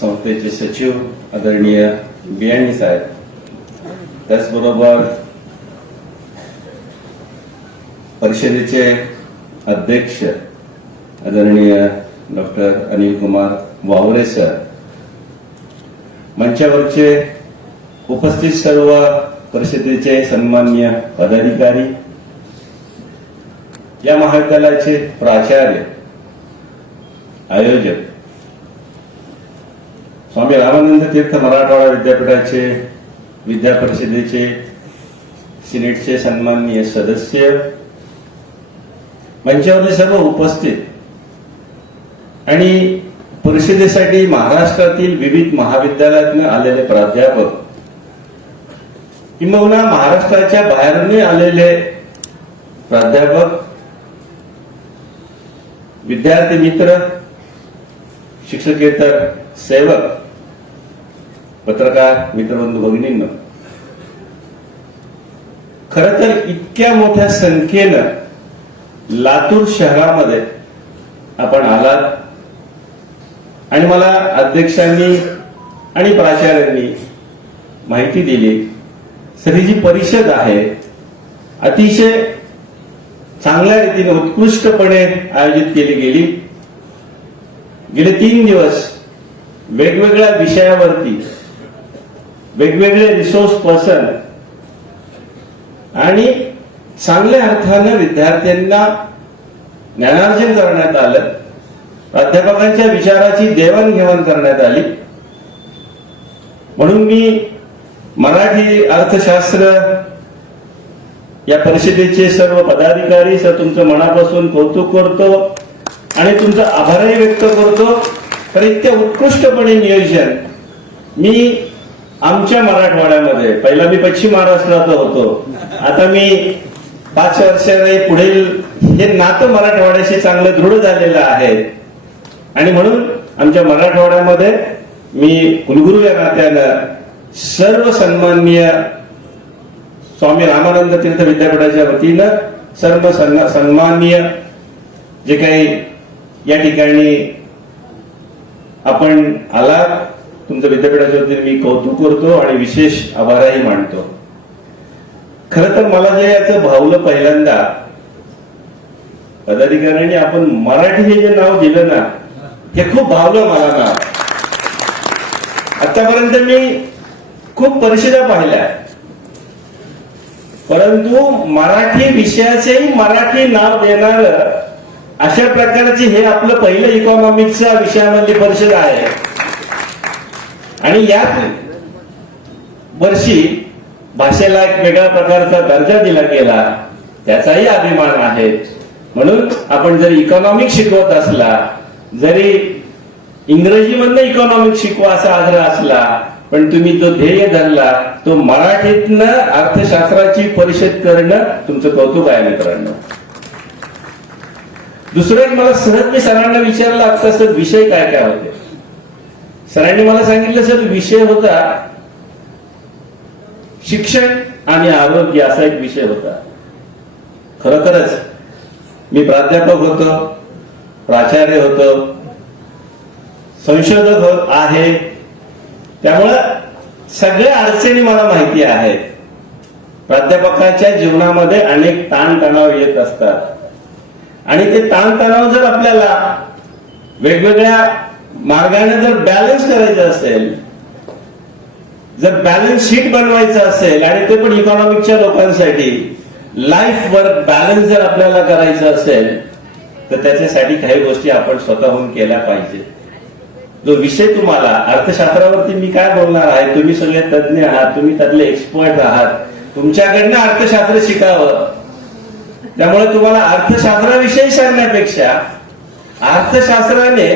संस्थेचे सचिव आदरणीय बियाणी साहेब. त्याचबरोबर परिषदेचे अध्यक्ष आदरणीय डॉक्टर अनिल कुमार वावरे सर. मंचावरचे उपस्थित सर्व परिषदेचे सन्मान्य पदाधिकारी या महाविद्यालयाचे प्राचार्य आयोजक स्वामी रामानंद तीर्थ मराठवाडा विद्यापीठाचे विद्या परिषदेचे सिनेटचे सन्माननीय सदस्य मंचावरले सर्व उपस्थित. आणि परिषदेसाठी महाराष्ट्रातील विविध महाविद्यालयातून आलेले प्राध्यापक किंबहुना महाराष्ट्राच्या बाहेरून आलेले प्राध्यापक विद्यार्थी मित्र शिक्षकेतर सेवक पत्रकार मित्रबंधू भगिनींना खर तर इतक्या मोठ्या संख्येनं लातूर शहरामध्ये आपण आलात. आणि मला अध्यक्षांनी आणि प्राचार्यांनी माहिती दिली. सर ही जी परिषद आहे अतिशय चांगल्या रीतीने उत्कृष्टपणे आयोजित केली गेली. गेले तीन दिवस वेगवेगळ्या विषयावरती वेगवेगळे रिसोर्स पर्सन आणि चांगल्या अर्थानं विद्यार्थ्यांना ज्ञानार्जन करण्यात आलं. प्राध्यापकांच्या विचाराची देवाणघेवाण करण्यात आली. म्हणून मी मराठी अर्थशास्त्र या परिषदेचे सर्व पदाधिकारी सर तुमचं मनापासून कौतुक करतो आणि तुमचा आभारही व्यक्त करतो. तर इतक्या उत्कृष्टपणे नियोजन मी आमच्या मराठवाड्यामध्ये पहिला मी पश्चिम महाराष्ट्रात होतो. आता मी पाच वर्षाने पुढील हे नातं मराठवाड्याशी चांगलं दृढ झालेलं आहे. आणि म्हणून आमच्या मराठवाड्यामध्ये मी कुलगुरू या नात्यानं सर्व सन्माननीय स्वामी रामानंद तीर्थ विद्यापीठाच्या वतीनं सर्व सन्माननीय जे काही या ठिकाणी आपण आलात तुमचं विद्यापीठाच्या वतीने मी कौतुक करतो आणि विशेष आभारही मानतो. खर तर मला जे याचं भावलं पहिल्यांदा पदाधिकाऱ्यांनी आपण मराठी हे जे नाव दिलं ना हे खूप भावलं मला नाव आतापर्यंत मी खूप परिषदा पाहिल्या. परंतु मराठी विषयाचेही मराठी नाव देणार अशा प्रकारचे हे आपलं पहिलं इकॉनॉमिक्सच्या विषयामधली परिषद आहे. आणि याच वर्षी भाषेला एक वेगळ्या प्रकारचा दर्जा दिला गेला. त्याचाही अभिमान आहे. म्हणून आपण जरी इकॉनॉमिक शिकवत असला जरी इंग्रजीमधनं इकॉनॉमिक शिकवा असा आग्रह असला पण तुम्ही जो ध्येय धरला तो मराठीतनं अर्थशास्त्राची परिषद करणं तुमचं कौतुक आहे मित्रांनो. दुसरं एक मला सहज मी सरांना विचारलं आता सर विषय काय काय होते? सरांनी मला सांगितलं सर विषय होता शिक्षण आणि आरोग्य असा एक विषय होता. खरोखरच मी प्राध्यापक होतो प्राचार्य होतो संशोधक होत आहे. त्यामुळं सगळ्या अडचणी मला माहिती आहेत. प्राध्यापकाच्या जीवनामध्ये अनेक ताणतणाव येत असतात. आणि ते ताणतणाव जर आपल्याला वेगवेगळ्या मार्गाने जर बॅलन्स करायचं असेल जर बॅलन्स शीट बनवायचं असेल आणि ते पण इकॉनॉमिकच्या लोकांसाठी लाईफ वर बॅलन्स जर आपल्याला करायचं असेल तर त्याच्यासाठी काही गोष्टी आपण स्वतःहून केल्या पाहिजे. जो विषय तुम्हाला अर्थशास्त्रावरती मी काय बोलणार आहे तुम्ही सगळे तज्ज्ञ आहात तुम्ही त्यातले एक्सपर्ट आहात तुमच्याकडनं अर्थशास्त्र शिकावं. त्यामुळे तुम्हाला अर्थशास्त्राविषयी सांगण्यापेक्षा अर्थशास्त्राने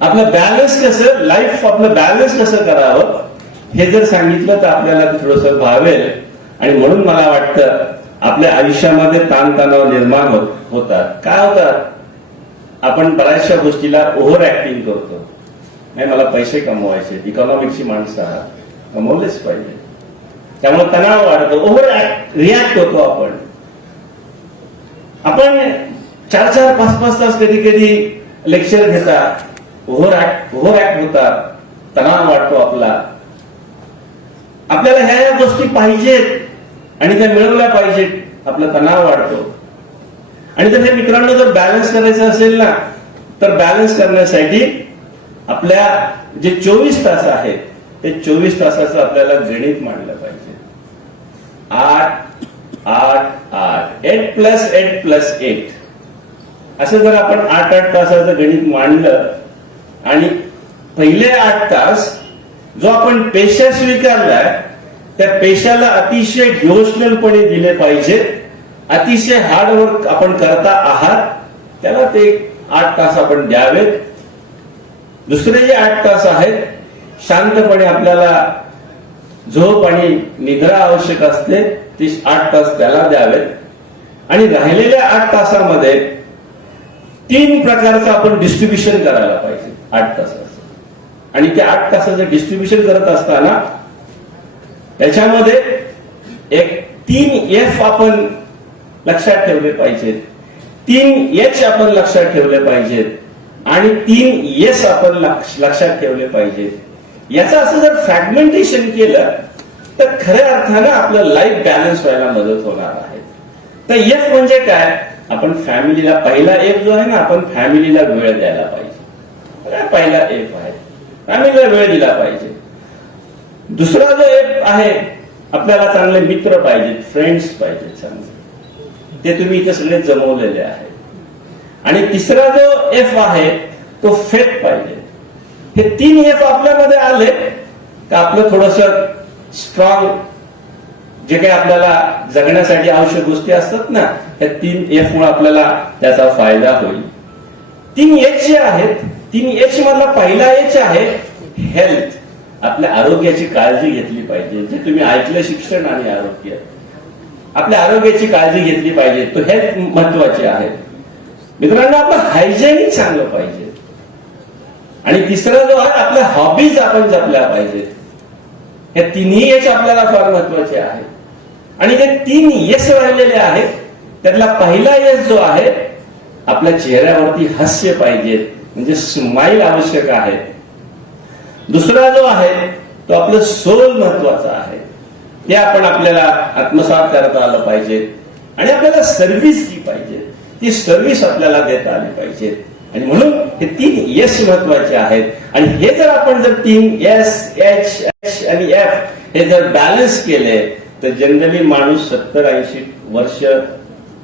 आपलं बॅलन्स कसं लाईफ आपलं बॅलन्स कसं करावं हे जर सांगितलं तर आपल्याला थोडस भावेल. आणि म्हणून मला वाटतं आपल्या आयुष्यामध्ये ताणतणाव निर्माण होत होतात. काय होतात? आपण बऱ्याचशा गोष्टीला ओव्हर ऍक्टिंग करतो. नाही मला पैसे कमवायचे इकॉनॉमिकची माणसं आहात. कमवलेच पाहिजे. त्यामुळे तणाव वाढतो. ओव्हर रिॲक्ट होतो आपण. आपण चार चार पाच पाच तास कधी कधी लेक्चर घेता. ओव्हर ऍक्ट ओव्हर ऍक्ट होतात तणाव वाटतो आपला. आपल्याला ह्या ह्या गोष्टी पाहिजेत आणि त्या मिळवल्या पाहिजेत आपला तणाव वाढतो. आणि जर हे मित्रांनो जर बॅलन्स करायचं असेल ना तर बॅलन्स करण्यासाठी आपल्या जे चोवीस तास आहेत ते चोवीस तासाचं आपल्याला गणित मांडलं पाहिजे. आठ आठ आठ. Eight plus eight plus eight असं जर आपण आठ आठ तासाचं गणित मांडलं आणि पहिले आठ तास जो आपण पेशा स्वीकारलाय त्या पेशाला अतिशय डिव्होशनलपणे दिले पाहिजेत अतिशय हार्डवर्क आपण करता आहात त्याला ते आठ तास आपण द्यावेत. दुसरे जे आठ तास आहेत शांतपणे आपल्याला झोप आणि निद्रा आवश्यक असते ती आठ तास त्याला द्यावेत. आणि राहिलेल्या आठ तासामध्ये तीन प्रकारचं आपण डिस्ट्रीब्युशन करायला पाहिजे. आठ तासाचं आणि त्या आठ तासाचं डिस्ट्रीब्युशन करत असताना त्याच्यामध्ये एक तीन एफ आपण लक्षात ठेवले पाहिजेत. तीन एच आपण लक्षात ठेवले पाहिजेत. आणि तीन एस आपण लक्ष- लक्षात ठेवले पाहिजेत. याचं असं जर फ्रॅगमेंटेशन केलं तर खऱ्या अर्थानं आपलं लाईफ बॅलन्स व्हायला मदत होणार आहे. तर एफ म्हणजे काय? आपण फॅमिलीला पहिला एफ जो आहे ना आपण फॅमिलीला वेळ द्यायला पाहिजे. पहिला एप आहे. फॅमिलीला वेळ दिला पाहिजे. दुसरा जो एप आहे आपल्याला चांगले मित्र पाहिजेत फ्रेंड्स पाहिजेत चांगले. ते तुम्ही इथे सगळे जमवलेले आहे. आणि तिसरा जो एफ आहे तो फेथ पाहिजे. हे तीन एफ आपल्यामध्ये आले तर आपलं थोडस स्ट्रॉंग जे काही आपल्याला जगण्यासाठी आवश्यक गोष्टी असतात ना त्या तीन एफ मुळे आपल्याला त्याचा फायदा होईल. तीन एच जे आहेत तीन एच मधला पहिला एच आहे हेल्थ आपल्या आरोग्याची काळजी घेतली पाहिजे. जे तुम्ही ऐकलं शिक्षण आणि आरोग्य. आपल्या आरोग्याची काळजी घेतली पाहिजे. तो हेल्थ महत्त्वाचे आहे. मित्रांनो आपलं हायजेनिक चांगलं पाहिजे. आणि तिसरा जो आहे आपल्या हॉबीज आपण जपल्या पाहिजेत. हे तिन्ही यश आपल्याला फार महत्त्वाचे आहे. आणि जे तीन यश राहिलेले आहेत त्यातला पहिला यश जो आहे आपल्या चेहऱ्यावरती हास्य पाहिजेत म्हणजे स्माईल आवश्यक आहे. दुसरा जो आहे तो आपलं सोल महत्त्वाचा आहे. ते आपण आपल्याला आत्मसात करता आलं पाहिजे. आणि आपल्याला सर्व्हिस जी पाहिजे ती सर्व्हिस आपल्याला देता आली पाहिजे. आणि म्हणून हे तीन यश महत्त्वाचे आहेत. आणि हे जर आपण जर तीन एस एच एच आणि एफ हे जर बॅलन्स केले तर जनरली माणूस सत्तर ऐंशी वर्ष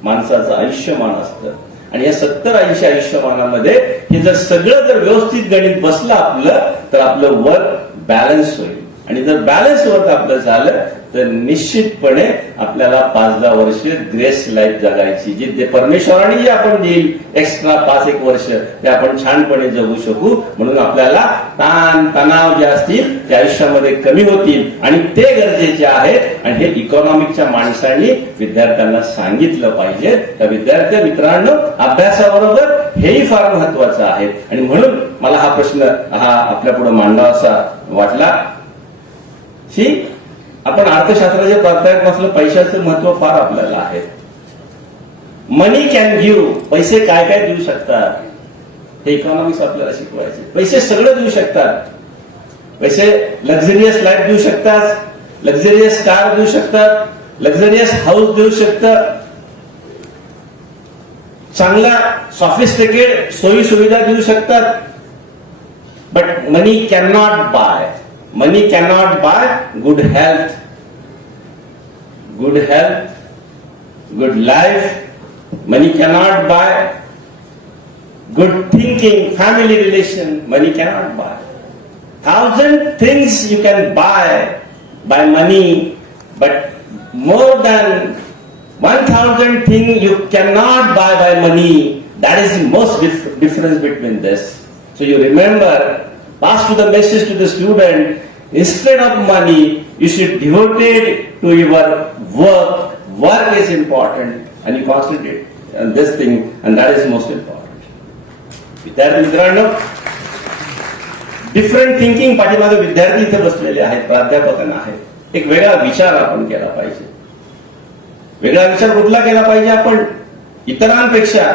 माणसाचं आयुष्यमान असतं. आणि या सत्तर ऐंशी आयुष्यमानामध्ये हे जर सगळं जर व्यवस्थित गणित बसलं आपलं तर आपलं वर्क बॅलन्स होईल. आणि जर बॅलन्स वर्क आपलं झालं तर निश्चितपणे आपल्याला पाच दहा वर्ष ग्रेस लाईफ जगायची जी ते परमेश्वराने जे आपण देईल. एक्स्ट्रा पाच एक वर्ष ते आपण छानपणे जगू शकू. म्हणून आपल्याला ताण तणाव जे असतील ते आयुष्यामध्ये कमी होतील. आणि ते गरजेचे आहेत आणि हे इकॉनॉमिकच्या माणसांनी विद्यार्थ्यांना सांगितलं पाहिजे. तर विद्यार्थी मित्रांनो अभ्यासाबरोबर हेही फार महत्वाचं आहे. आणि म्हणून मला हा प्रश्न हा आपल्या पुढे मांडावा असा वाटला. की आपण अर्थशास्त्राच्या प्राध्यापक असलं पैशाचं महत्त्व फार आपल्याला आहे. मनी कॅन गिव्ह पैसे काय काय देऊ शकतात? हे इकॉनॉमिक्स आपल्याला शिकवायचे. पैसे सगळं देऊ शकतात. पैसे लक्झरियस लाईफ देऊ शकतात. लक्झरियस कार देऊ शकतात. लक्झरियस हाऊस देऊ शकतात. चांगला सॉफिस्टिकेट सोयी सुविधा देऊ शकतात. But money cannot buy money cannot buy good health. Good health good life. Money cannot buy good thinking family relation. Money cannot buy. Thousand things you can buy by money but more than 1000 thing you cannot buy by money. That is the most dif- difference between this. So you remember pass to the message to the student instead of money you should devote it to your work work is important and you concentrate on this thing and that is most important विद्यार्थी मित्रांनो different thinking पाठीमागे विद्यार्थी इथे बसलेले आहेत प्राध्यापकांना आहेत एक वेगळा विचार आपण केला पाहिजे वेगळा विचार कुठला केला पाहिजे आपण इतरांपेक्षा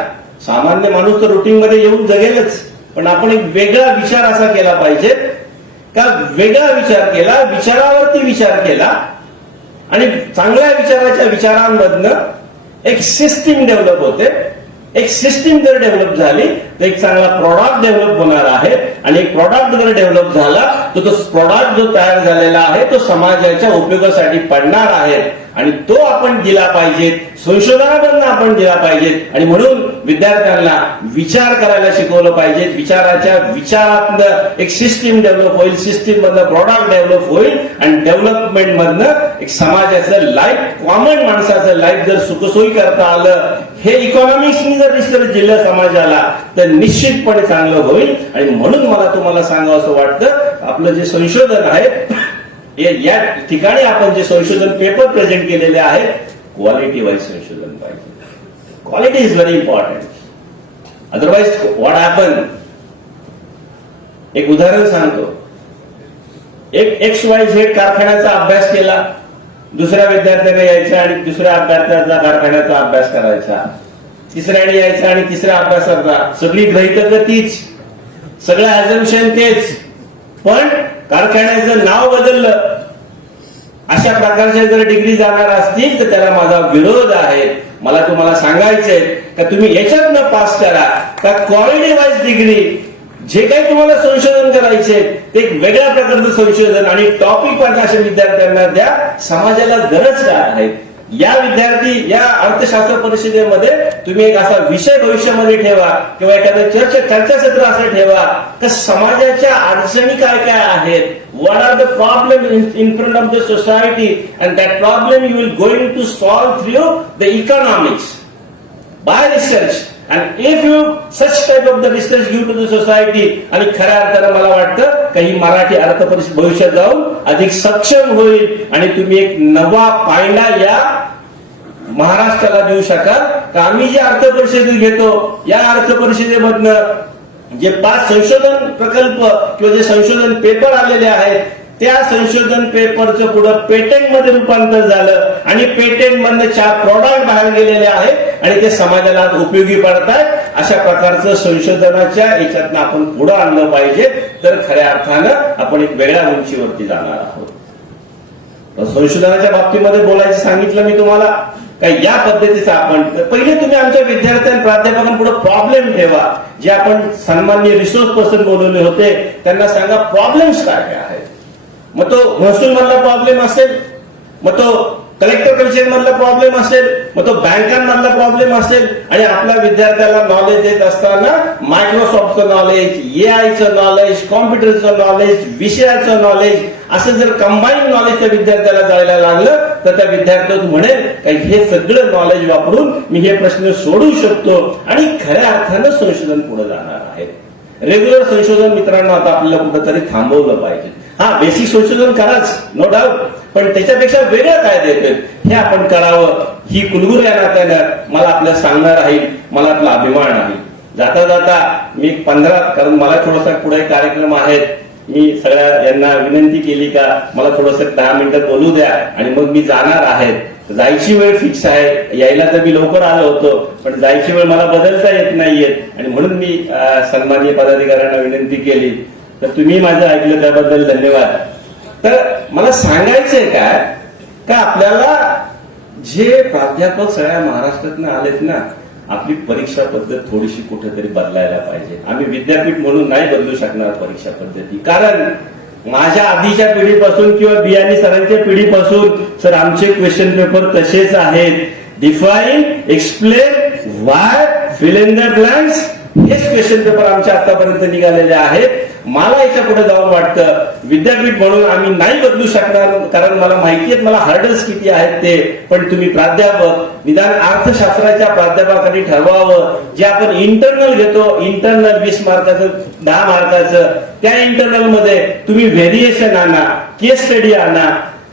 सामान्य माणूस तर रुटीन मध्ये येऊन जगेलच पण आपण एक वेगळा विचार असा केला पाहिजे. का वेगळा विचार केला विचारावरती विचार केला आणि चांगल्या विचाराच्या विचारांमधनं एक सिस्टीम डेव्हलप होते. एक सिस्टीम जर डेव्हलप झाली तर एक चांगला प्रॉडक्ट डेव्हलप होणार आहे. आणि एक प्रॉडक्ट जर डेव्हलप झाला तर तो प्रॉडक्ट जो तयार झालेला आहे तो समाजाच्या उपयोगासाठी पडणार आहे. आणि तो आपण दिला पाहिजे संशोधनामधनं आपण दिला पाहिजे. आणि म्हणून विद्यार्थ्यांना विचार करायला शिकवलं पाहिजे. विचाराच्या विचारातनं एक सिस्टीम डेव्हलप होईल सिस्टीम मधलं प्रॉडक्ट डेव्हलप होईल आणि डेव्हलपमेंट मधनं एक समाजाचं लाईफ कॉमन माणसाचं लाईफ जर सुखसोयी करता आलं हे इकॉनॉमिक्सनी जर रिसर्च दिलं समाजाला तर निश्चितपणे चांगलं होईल. आणि म्हणून मला तुम्हाला सांगावं असं वाटतं आपलं जे संशोधन आहे या ठिकाणी आपण जे संशोधन पेपर प्रेझेंट केलेले आहेत क्वालिटी वाईज संशोधन पाहिजे. Quality is very important otherwise what happen? एक उदाहरण सांगतो. एक एक्स वाय झेड कारखान्याचा अभ्यास केला. दुसऱ्या विद्यार्थ्याने यायचा आणि दुसऱ्या अभ्यासाचा कारखान्याचा अभ्यास करायचा. तिसऱ्याने यायचा आणि तिसऱ्या अभ्यासाचा. सगळी ग्रहितक तीच. सगळं ऍझम्शन तेच. पण कारखान्याचं नाव बदललं. अशा प्रकारच्या जर डिग्री जाणार असतील तर त्याला माझा विरोध आहे. मला तुम्हाला सांगायचंय का तुम्ही याच्यातनं पास करा. का क्वालिटी वाईज डिग्री जे काही तुम्हाला संशोधन करायचे ते एक वेगळ्या प्रकारचं संशोधन आणि टॉपिक पण अशा विद्यार्थ्यांना द्या. समाजाला गरज काय आहे? या विद्यार्थी या अर्थशास्त्र परिषदेमध्ये तुम्ही एक असा विषय भविष्यामध्ये ठेवा किंवा एखादं चर्चा चर्चासत्र असं ठेवा. तर समाजाच्या अडचणी काय काय आहेत? What are the problem in, front of the society and that problem you will going to solve through the economics by research and if you such type of the research give to the society आणि खऱ्या अर्थानं मला वाटतं काही मराठी अर्थ परिषद भविष्यात जाऊन अधिक सक्षम होईल. आणि तुम्ही एक नवा पायंडा या महाराष्ट्राला देऊ शकाल. तर आम्ही जे अर्थ परिषदेत घेतो या अर्थ परिषदेमधनं जे पाच संशोधन प्रकल्प किंवा जे संशोधन पेपर आलेले आहेत त्या संशोधन पेपरचं पुढं पेटेंटमध्ये रूपांतर झालं आणि पेटेंट मधनं चार प्रॉडक्ट बाहेर गेलेले आहेत आणि ते समाजाला उपयोगी पडतात अशा प्रकारचं संशोधनाच्या याच्यातनं आपण पुढं आणलं पाहिजे. तर खऱ्या अर्थानं आपण एक वेगळ्या उंचीवरती जाणार आहोत. संशोधनाच्या बाबतीमध्ये बोलायचं सांगितलं मी तुम्हाला. काय या पद्धतीचं आपण पहिले तुम्ही आमच्या विद्यार्थ्यां प्राध्यापकांपुढे प्रॉब्लेम ठेवा. जे आपण सन्मान्य रिसोर्स पर्सन बोलवले होते त्यांना सांगा प्रॉब्लेम्स काय काय आहेत? मग तो महसूल मधला प्रॉब्लेम असेल मग तो कलेक्टर कल्चर मधला प्रॉब्लेम असेल मग तो बँकांमधला प्रॉब्लेम असेल आणि आपल्या विद्यार्थ्याला नॉलेज देत असताना मायक्रोसॉफ्टचं नॉलेज ए आयचं नॉलेज कॉम्प्युटरचं नॉलेज विषयाचं नॉलेज असं जर कंबाईन नॉलेज त्या विद्यार्थ्याला जायला लागलं तर त्या विद्यार्थ्यात म्हणेल की हे सगळं नॉलेज वापरून मी हे प्रश्न सोडवू शकतो आणि खऱ्या अर्थानं संशोधन पुढे जाणार आहे. रेग्युलर संशोधन मित्रांनो आता आपल्याला कुठंतरी थांबवलं पाहिजे. हा बेसिक संशोधन कराच नो डाऊट पण त्याच्यापेक्षा वेगळं काय देतोय? हे आपण करावं. ही कुलगुरू या नात्यानं मला आपल्याला सांगणार आहे. मला आपला अभिमान आहे. जाता जाता मी पंधरा कारण मला थोडासा पुढे कार्यक्रम आहेत. मी सगळ्या यांना विनंती केली का मला थोडस दहा मिनिटं बोलू द्या आणि मग मी जाणार आहे जायची वेळ फिक्स आहे. यायला तर मी लवकर आलो होतो पण जायची वेळ मला बदलता येत नाहीये. आणि म्हणून मी अं, सन्माननीय पदाधिकाऱ्यांना विनंती केली. तर तुम्ही माझं ऐकलं त्याबद्दल धन्यवाद. तर मला सांगायचंय काय का आपल्याला जे प्राध्यापक सगळ्या महाराष्ट्रातनं आलेत ना आपली परीक्षा पद्धत थोडीशी कुठेतरी बदलायला पाहिजे. आम्ही विद्यापीठ म्हणून नाही बदलू शकणार परीक्षा पद्धती. कारण माझ्या आधीच्या पिढीपासून किंवा बियाणी e. सरांच्या पिढीपासून सर आमचे क्वेश्चन पेपर तसेच आहेत. Define explain why fill in the blanks हेच क्वेश्चन पेपर आमच्या आतापर्यंत निघालेले आहेत. मला याच्यापुढे जाऊन वाटतं विद्यापीठ म्हणून आम्ही नाही बदलू शकणार कारण मला माहिती आहेत मला हार्डल्स किती आहेत ते पण तुम्ही प्राध्यापक निदान अर्थशास्त्राच्या प्राध्यापकांनी ठरवावं. जे आपण इंटरनल घेतो इंटरनल वीस मार्काचं दहा मार्काचं त्या इंटरनलमध्ये तुम्ही व्हेरिएशन आणा केस स्टडी आणा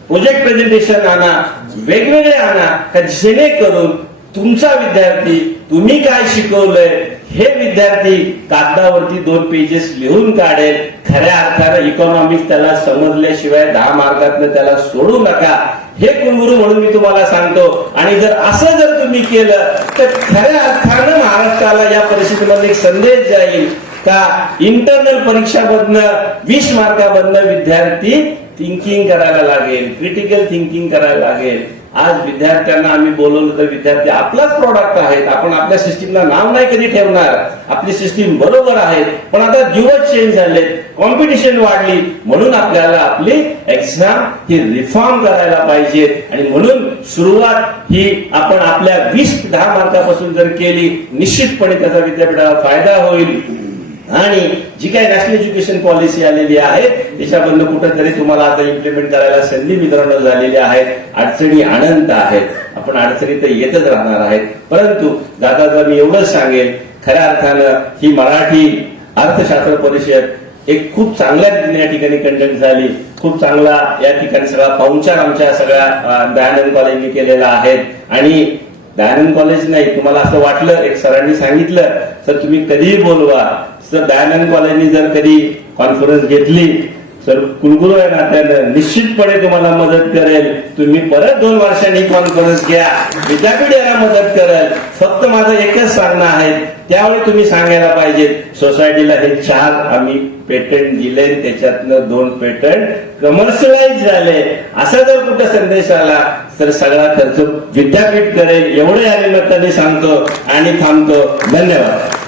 प्रोजेक्ट प्रेझेंटेशन आणा वेगवेगळे आणा का जेणेकरून तुमचा विद्यार्थी तुम्ही काय शिकवलंय हे विद्यार्थी कागदावरती दोन पेजेस लिहून काढेल. खऱ्या अर्थानं इकॉनॉमिक्स त्याला समजल्याशिवाय दहा मार्कातनं त्याला सोडू नका. हे कुलगुरू म्हणून मी तुम्हाला सांगतो. आणि जर असं जर तुम्ही केलं तर खऱ्या अर्थानं महाराष्ट्राला या परिस्थितीमध्ये एक संदेश जाईल का? इंटरनल परीक्षामधनं वीस मार्कामधनं विद्यार्थी थिंकिंग करायला लागेल क्रिटिकल थिंकिंग करायला लागेल. आज विद्यार्थ्यांना आम्ही बोलवलं तर विद्यार्थी आपलाच प्रॉडक्ट आहेत. आपण आपल्या सिस्टीमला नाव नाही कधी ठेवणार. आपली सिस्टीम बरोबर आहे. पण आता दिवस चेंज झाले कॉम्पिटिशन वाढली. म्हणून आपल्याला आपली एक्झाम ही रिफॉर्म करायला पाहिजे. आणि म्हणून सुरुवात ही आपण आपल्या वीस दहा मार्कापासून जर केली निश्चितपणे त्याचा विद्यापीठाला फायदा होईल. आणि जी काही नॅशनल एज्युकेशन पॉलिसी आलेली आहे त्याच्यामधनं कुठंतरी तुम्हाला आता इम्प्लिमेंट करायला संधी मित्रांनो झालेली आहेत अडचणी अनंत आहेत. आपण अडचणी तर येतच राहणार आहेत. परंतु दादाला मी एवढंच सांगेल खऱ्या अर्थानं ही मराठी अर्थशास्त्र परिषद एक खूप चांगल्या रीतीने या ठिकाणी कंडक्ट झाली. खूप चांगला या ठिकाणी सगळा पाहुणचार आमच्या सगळ्या दयानंद कॉलेजने केलेला आहे. आणि दयानंद कॉलेज नाही तुम्हाला असं वाटलं एक सरांनी सांगितलं सर तुम्ही कधीही बोलवा. सर दयानंद कॉलेजनी जर कधी कॉन्फरन्स घेतली सर कुलगुरू आहे नात्यानं निश्चितपणे तुम्हाला मदत करेल. तुम्ही परत दोन वर्षांनी कॉन्फरन्स घ्या. विद्यापीठ यांना मदत करेल. फक्त माझं एकच सांगणं आहे त्यावेळी तुम्ही सांगायला पाहिजे सोसायटीला हे चार आम्ही पेटंट दिले त्याच्यातनं दोन पेटंट कमर्शियलाइज झाले. असा जर कुठं संदेश आला तर सगळा खर्च विद्यापीठ करेल. एवढे या निमित्ताने सांगतो आणि थांबतो. धन्यवाद.